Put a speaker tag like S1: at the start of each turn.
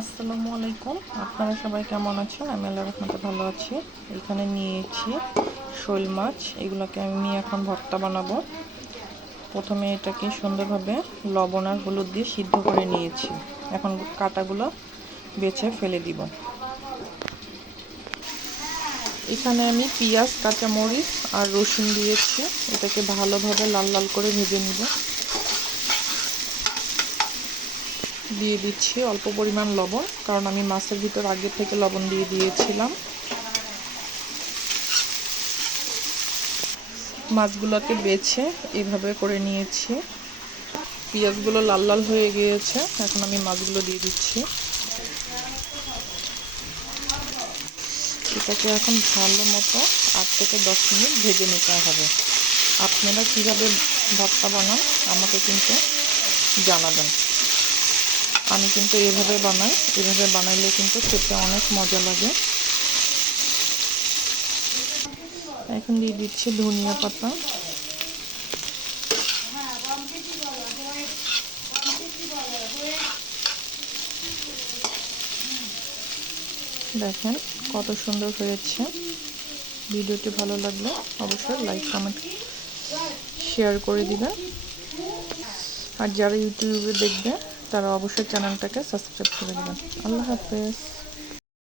S1: আসসালামু আলাইকুম। আপনারা সবাই কেমন আছেন? আমি আল্লাহ রহমতে ভালো আছি। এখানে নিয়েছি শোল মাছ। এগুলোকে আমি এখন ভর্তা বানাবো। প্রথমে এটাকে সুন্দরভাবে লবণ আর হলুদ দিয়ে সিদ্ধ করে নিয়েছি। এখন কাটাগুলো বেছে ফেলে দিব। এখানে আমি পেঁয়াজ, কাঁচামরিচ আর রসুন দিয়েছি। এটাকে ভালোভাবে লাল লাল করে ভেজে নিব। দিয়ে দিচ্ছি অল্প পরিমাণ লবণ, কারণ আমি মাছের ভিতর আগে থেকে লবণ দিয়ে দিয়েছিলাম। মাছগুলোকে বেছে এইভাবে করে নিয়েছি। পেঁয়াজগুলো লাল লাল হয়ে গিয়েছে, এখন আমি মাছগুলো দিয়ে দিচ্ছি। এটাকে এখন ভালো মতো আট থেকে দশ মিনিট ভেজে নিতে হবে। আপনারা কীভাবে ভর্তা বানান, আমাকে কিন্তু জানাবেন। আমি কিন্তু এভাবে বানাই, এভাবে বানাইলে কিন্তু খেতে অনেক মজা লাগে। এখন দিয়ে দিচ্ছি ধনিয়া পাতা। দেখেন কত সুন্দর হয়েছে। ভিডিওটি ভালো লাগলে অবশ্যই লাইক, কমেন্ট, শেয়ার করে দিবেন। আর যারা ইউটিউবে দেখবে তারা অবশ্যই চ্যানেলটাকে সাবস্ক্রাইব করে দেবেন। আল্লাহ হাফেজ।